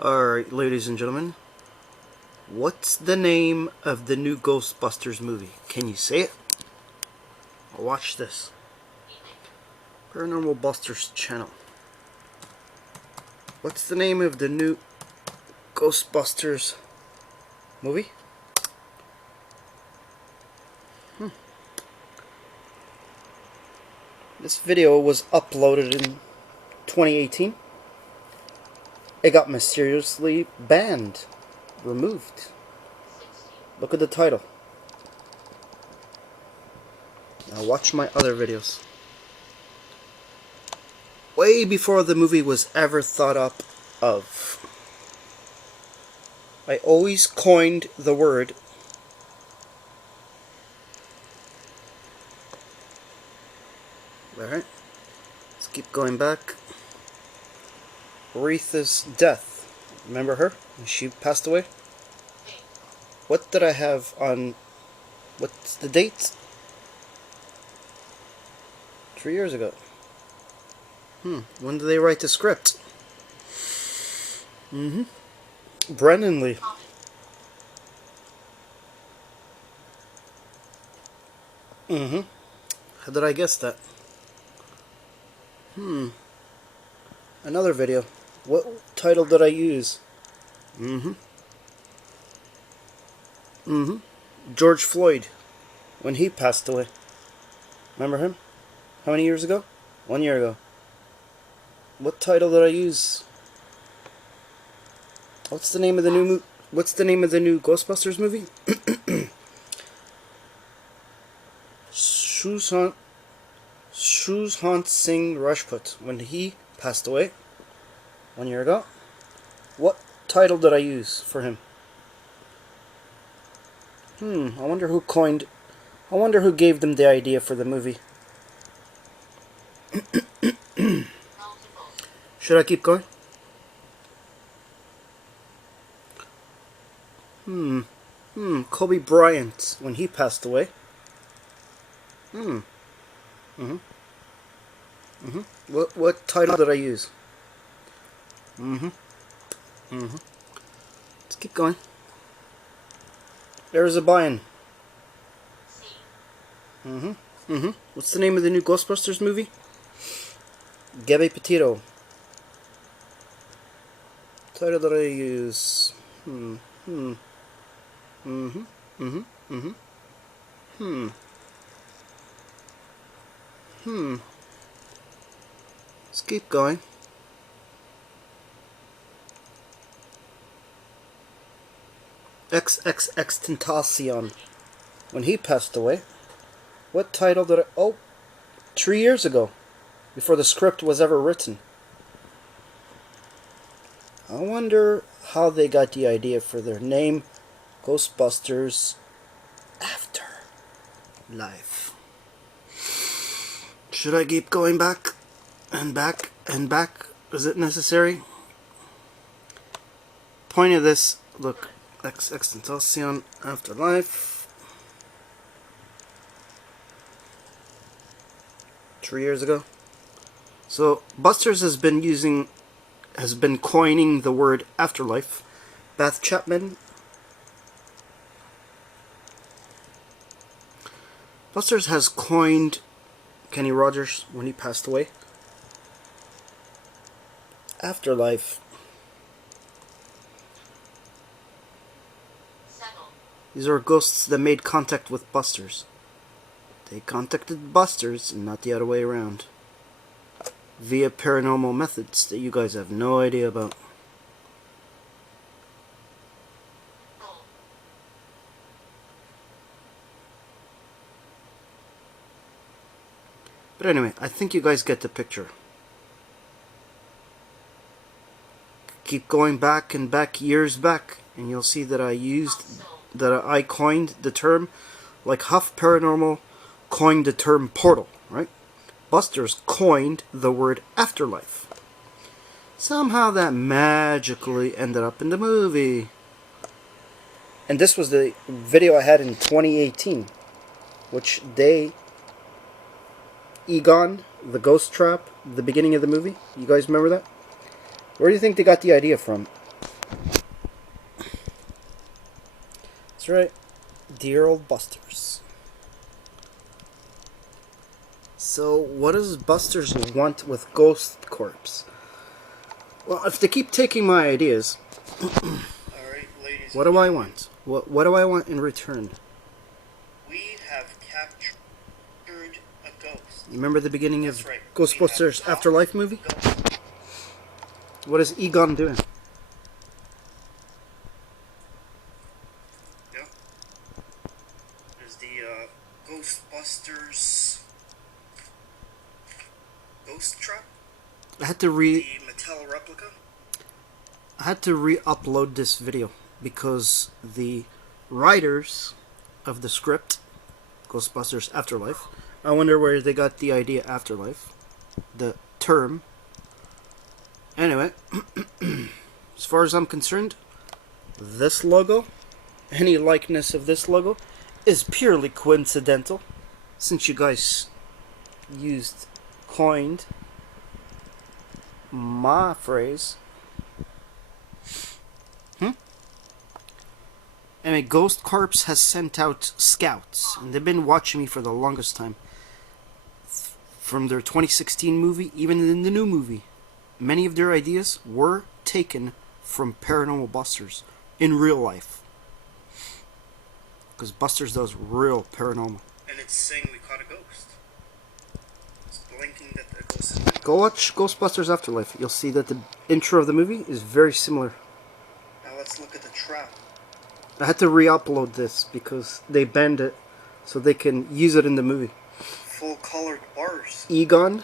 Alright, ladies and gentlemen, what's the name of the new Ghostbusters movie? Can you say it? Watch this. Paranormal Busters channel. What's the name of the new Ghostbusters movie? This video was uploaded in 2018. It got mysteriously banned, removed. Look at the title. Now watch my other videos. Way before the movie was ever thought up of, I always coined the word alright, let's keep going back. Aretha's death. Remember her? When she passed away? What did I have on... What's the date? 3 years ago. When did they write the script? Brendan Lee. How did I guess that? Another video. What title did I use? George Floyd, when he passed away. Remember him? How many years ago? 1 year ago. What title did I use? What's the name of the new Ghostbusters movie? Sushant Singh Rajput, when he passed away 1 year ago. What title did I use for him? I wonder who gave them the idea for the movie. Should I keep going? Kobe Bryant, when he passed away. What title did I use? Let's keep going. There's a buy-in. What's the name of the new Ghostbusters movie? Gabby Petito. Title that I use. Let's keep going. XXX-Tentacion, when he passed away. What title did I... Oh, 3 years ago, before the script was ever written. I wonder how they got the idea for their name, Ghostbusters Afterlife. Should I keep going back and back and back? Is it necessary? Point of this, look, XXX-Tentacion Afterlife. 3 years ago. So Busters has been coining the word afterlife. Beth Chapman. Busters has coined Kenny Rogers when he passed away. Afterlife. These are ghosts that made contact with Busters. They contacted Busters and not the other way around. Via paranormal methods that you guys have no idea about. But anyway, I think you guys get the picture. Keep going back and back, years back, and you'll see that I coined the term, like Huff Paranormal coined the term portal, right? Busters coined the word afterlife. Somehow that magically ended up in the movie. And this was the video I had in 2018, which they Egon, the ghost trap, the beginning of the movie. You guys remember that? Where do you think they got the idea from? That's right. Dear old Busters. So, what does Busters want with Ghost Corpse? Well, if they keep taking my ideas, Alright, ladies what do I want? What do I want in return? We have captured a ghost. You remember the beginning That's of right. Ghostbusters Afterlife movie? What is Egon doing? Yeah. There's the Ghostbusters ghost trap. I had to The Mattel replica. I had to re-upload this video because the writers of the script, Ghostbusters Afterlife, I wonder where they got the idea Afterlife, the term. Anyway, as far as I'm concerned, this logo, any likeness of this logo, is purely coincidental, since you guys coined my phrase. Anyway, Ghost Corpse has sent out scouts, and they've been watching me for the longest time. From their 2016 movie, even in the new movie, many of their ideas were taken from Paranormal Busters in real life. Because Busters does real paranormal. And it's saying we caught a ghost. It's blinking that the ghost is moving. Go watch Ghostbusters Afterlife. You'll see that the intro of the movie is very similar. Now let's look at the trap. I had to re-upload this because they banned it so they can use it in the movie. Full colored bars. Egon,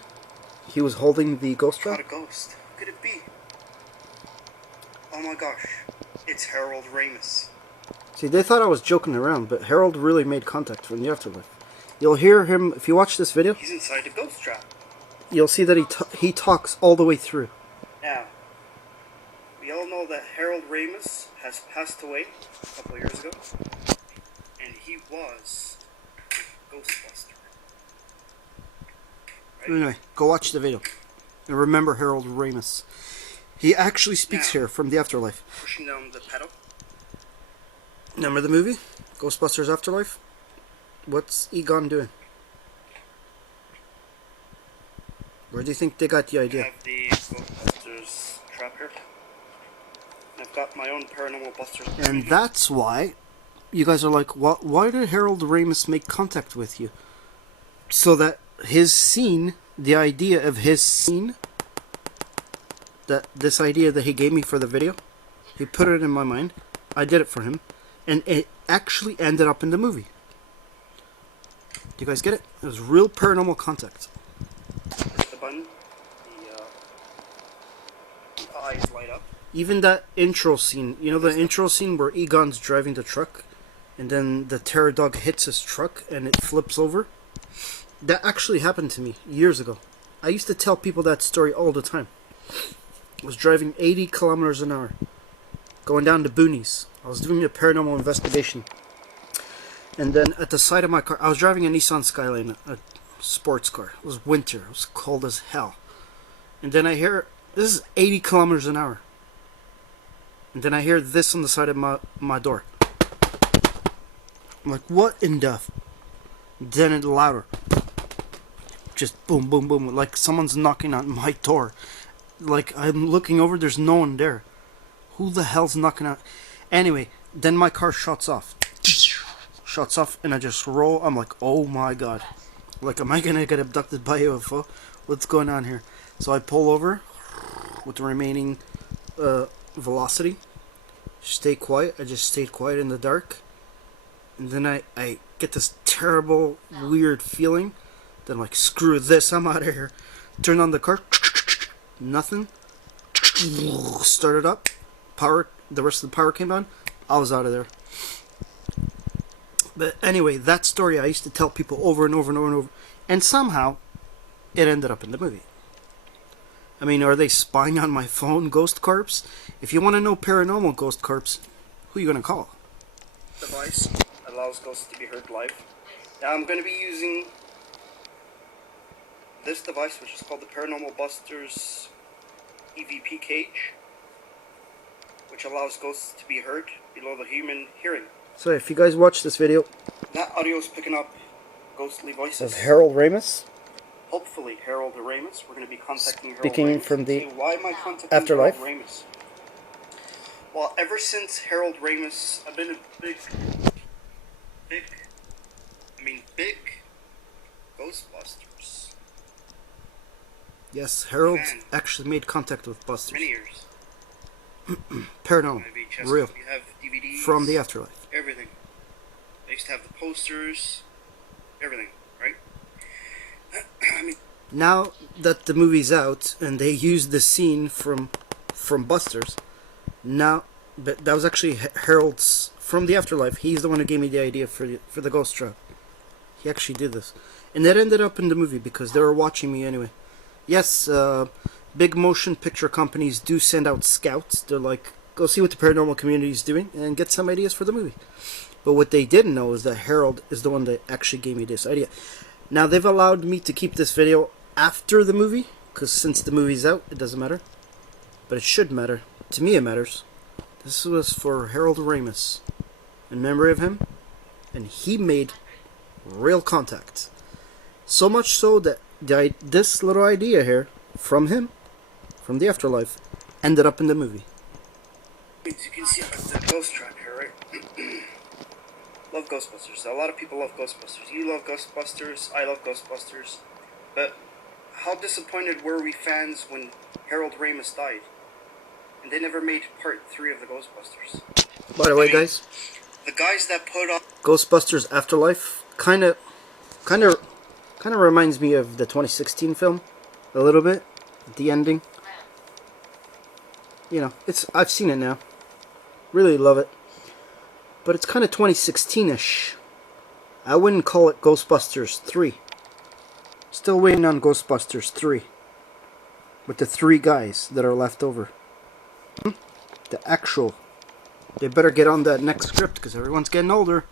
he was holding the ghost Caught trap. a ghost. Who could it be? Oh my gosh. It's Harold Ramis. See, they thought I was joking around, but Harold really made contact from the afterlife. You'll hear him, if you watch this video, He's inside the ghost trap. you'll see that he talks all the way through. Now, we all know that Harold Ramis has passed away a couple years ago, and he was a Ghostbuster. Right? Anyway, go watch the video. And remember Harold Ramis. He actually speaks here from the afterlife. Pushing down the pedal. Remember the movie? Ghostbusters Afterlife? What's Egon doing? Where do you think they got the I idea? have the Ghostbusters trap here. I've got my own Paranormal Busters. And that's why you guys are like, why did Harold Ramis make contact with you? So that his scene, the idea of his scene, this idea that he gave me for the video, he put it in my mind. I did it for him. And it actually ended up in the movie. Do you guys get it? It was real paranormal contact. Push the button. The eyes light up. Even that intro scene, you know the intro scene where Egon's driving the truck and then the terror dog hits his truck and it flips over? That actually happened to me years ago. I used to tell people that story all the time. I was driving 80 kilometers an hour, going down the boonies. I was doing a paranormal investigation. And then at the side of my car, I was driving a Nissan Skyline, a sports car. It was winter. It was cold as hell. And then I hear, this is 80 kilometers an hour. And then I hear this on the side of my door. I'm like, what in the... Then it louder. Just boom, boom, boom. Like someone's knocking on my door. Like I'm looking over, there's no one there. Who the hell's knocking on... Anyway, then my car shuts off. Shuts off and I just roll. I'm like, oh my god. Like, am I gonna get abducted by a UFO? What's going on here? So I pull over with the remaining velocity. Stay quiet. I just stayed quiet in the dark. And then I get this terrible, weird feeling. Then I'm like, screw this, I'm out of here. Turn on the car. Nothing. Started up. Power. The rest of the power came on. I was out of there. But anyway, that story I used to tell people over and over and over and over. And somehow, it ended up in the movie. I mean, are they spying on my phone, Ghost Corpse? If you want to know paranormal Ghost Corpse, who are you going to call? Device allows ghosts to be heard live. Now I'm going to be using this device, which is called the Paranormal Busters EVP cage, which allows ghosts to be heard below the human hearing. So if you guys watch this video That audio is picking up ghostly voices. of Harold Ramis, Hopefully, Harold Ramis. We're going to be contacting speaking Harold Ramis. from the Say, why am I contacting Afterlife? Harold Ramis? Well, ever since Harold Ramis, I've been a big Ghostbusters Yes, Harold fan. actually made contact with Busters. Many years. Paranormal, VHS, real, we have DVDs. from the Afterlife. Everything. I used to have the posters. Everything, right? I mean, Now that the movie's out and they used the scene from Busters, now, but that was actually Harold's from the Afterlife. He's the one who gave me the idea for the ghost trap. He actually did this, and that ended up in the movie because they were watching me anyway. Yes, big motion picture companies do send out scouts. They're like, go see what the paranormal community is doing and get some ideas for the movie. But what they didn't know is that Harold is the one that actually gave me this idea. Now, they've allowed me to keep this video after the movie, because since the movie's out, it doesn't matter. But it should matter. To me, it matters. This was for Harold Ramis. In memory of him. And he made real contact. So much so that this little idea here, from him, from the Afterlife, ended up in the movie. as you can see the ghost trap here, right? Love Ghostbusters. A lot of people love Ghostbusters. You love Ghostbusters. I love Ghostbusters. But how disappointed were we fans when Harold Ramis died? And they never made part 3 of the Ghostbusters. By the way, guys, the guys that put up Ghostbusters Afterlife kind of reminds me of the 2016 film a little bit. The ending. You know, I've seen it now. Really love it. But it's kind of 2016-ish. I wouldn't call it Ghostbusters 3. Still waiting on Ghostbusters 3. With the 3 guys that are left over. The actual. They better get on that next script because everyone's getting older.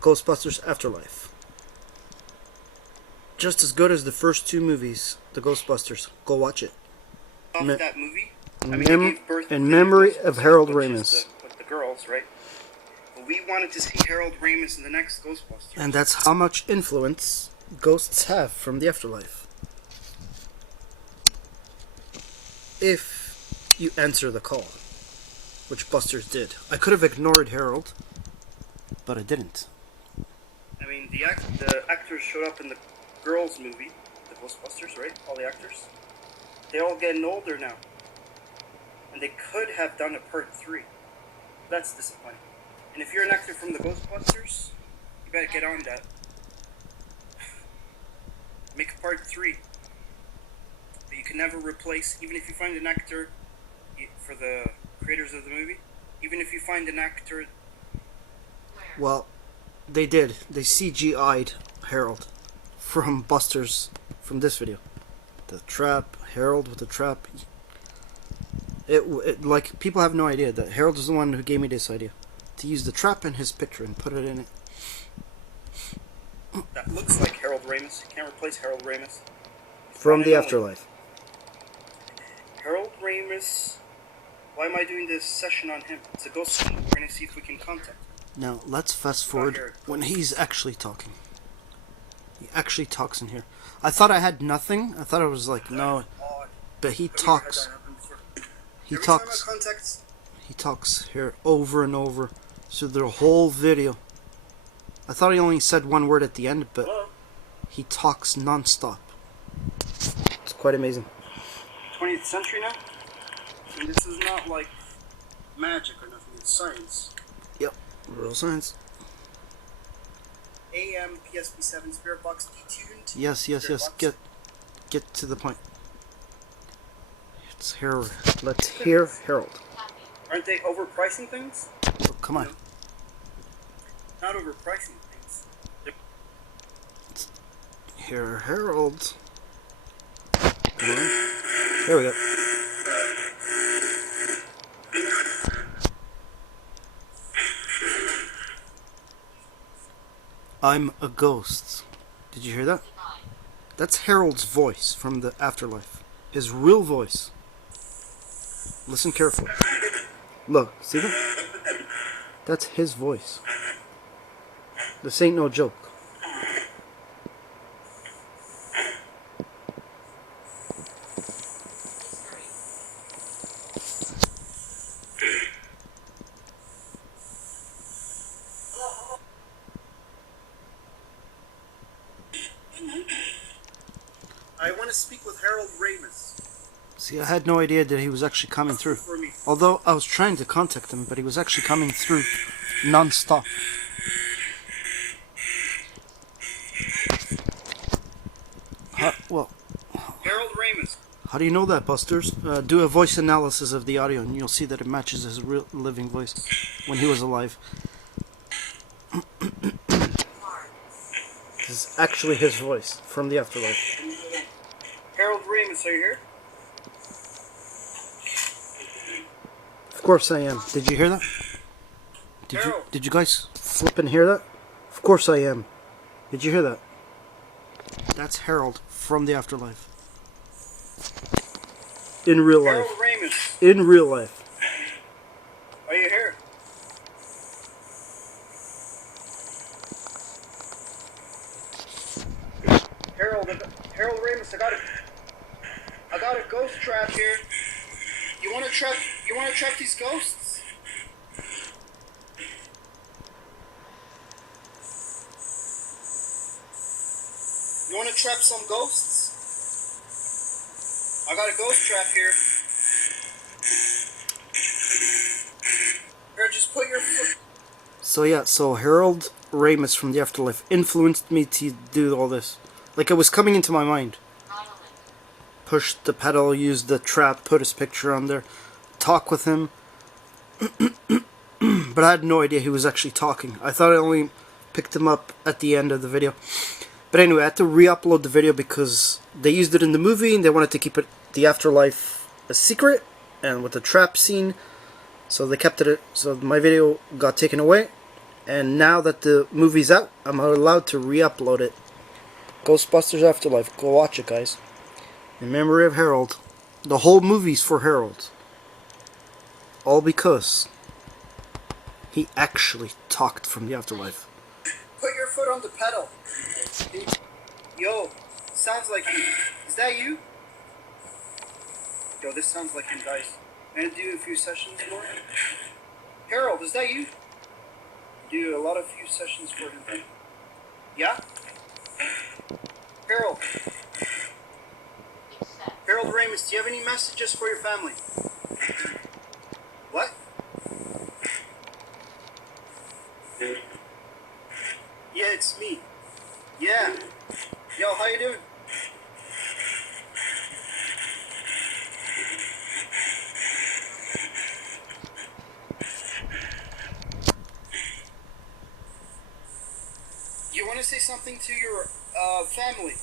Ghostbusters Afterlife. Just as good as the first 2 movies, the Ghostbusters. Go watch it. that movie. In memory of Harold Ramis. With the girls, right? But we wanted to see Harold Ramis in the next Ghostbusters. And that's how much influence ghosts have from the Afterlife. If you answer the call, which Busters did. I could have ignored Harold, but I didn't. I mean, the actors showed up in the girls' movie, the Ghostbusters, right? All the actors. They're all getting older now. And they could have done a part 3. That's disappointing. And if you're an actor from the Ghostbusters, you better get on that. Make a part 3. But you can never replace, even if you find an actor, for the creators of the movie, even if you find an actor... Well, they did. They CGI'd Harold from Busters from this video. The trap, Harold with the trap. It like, people have no idea that Harold is the one who gave me this idea. To use the trap in his picture and put it in it. That looks like Harold Ramis. You can't replace Harold Ramis. From the Afterlife. Harold Ramis. Why am I doing this session on him? It's a ghost scene. We're going to see if we can contact him. Now, let's fast forward when he's actually talking. He actually talks in here. I thought I had nothing. I thought I was like, no. But he talks. He talks. He talks here over and over. So the whole video. I thought he only said one word at the end, but he talks non-stop. It's quite amazing. 20th century now? And this is not like magic or nothing. It's science. Yep. Real science. AM PSP7 Spirit Box detuned. Yes. Get to the point. It's Harold. Let's hear Harold. Aren't they overpricing things? Oh, come on. Not overpricing things. Hear Harold. Come on. There we go. I'm a ghost. Did you hear that? That's Harold's voice from the Afterlife. His real voice. Listen carefully. Look, see that? That's his voice. This ain't no joke. I want to speak with Harold Ramis. See, I had no idea that he was actually coming through. For me. Although I was trying to contact him, but he was actually coming through non-stop. Well, Harold Ramis. how do you know that, Busters? Do a voice analysis of the audio, and you'll see that it matches his real living voice when he was alive. This is actually his voice from the afterlife. Harold Ramis, are you here? Of course I am. Did you hear that? Did you guys flip and hear that? Of course I am. Did you hear that? That's Harold from the afterlife. In real life. Harold Ramis, In real life. are you here? Harold Ramis, I got a ghost trap here. You wanna trap these ghosts? You wanna trap some ghosts? I got a ghost trap here. Here, just put your foot. So Harold Ramis from the afterlife influenced me to do all this. Like, it was coming into my mind. Push the pedal, use the trap, put his picture on there, talk with him. But I had no idea he was actually talking. I thought I only picked him up at the end of the video. But anyway, I had to re-upload the video because they used it in the movie and they wanted to keep it, the afterlife, a secret, and with the trap scene. So they kept it, so my video got taken away. And now that the movie's out, I'm allowed to re-upload it. Ghostbusters Afterlife, go watch it, guys. In memory of Harold. The whole movie's for Harold. All because he actually talked from the afterlife. Put your foot on the pedal. Yo, sounds like you. Is that you? Yo, this sounds like him, guys. I'm gonna do a few sessions more. Harold, is that you? Do a lot of few sessions for him. Yeah? Harold. Harold Ramis, do you have any messages for your family? What? Yeah, it's me. Yeah. Yo, how you doing? You want to say something to your family?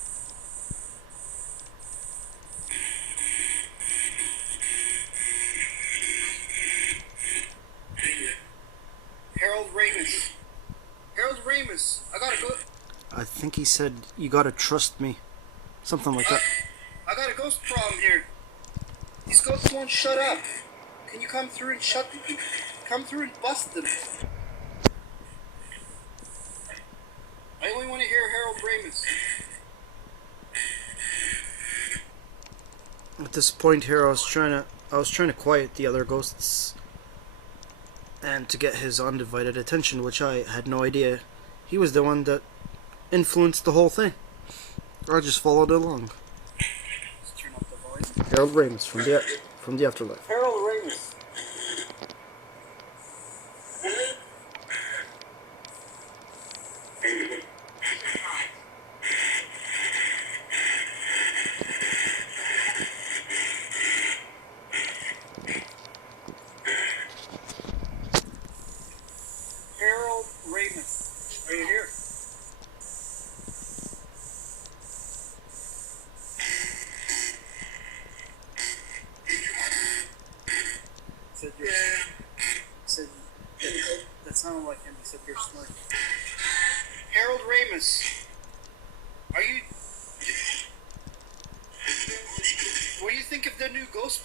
Harold Ramis. Harold Ramis, I gotta go. I think he said, you gotta trust me. Something like that. I got a ghost problem here. These ghosts won't shut up. Can you come through and come through and bust them? I only want to hear Harold Ramis. At this point here, I was trying to quiet the other ghosts and to get his undivided attention, which I had no idea. He was the one that influenced the whole thing. I just followed along. Let's turn up the volume. Harold Ramis from the afterlife. Harold Ramis. Harold Ramis. Are you here? Said you're. Said that sounded like him. He said you're smart. Harold Ramis. Are you? What do you think of the new Ghostbusters?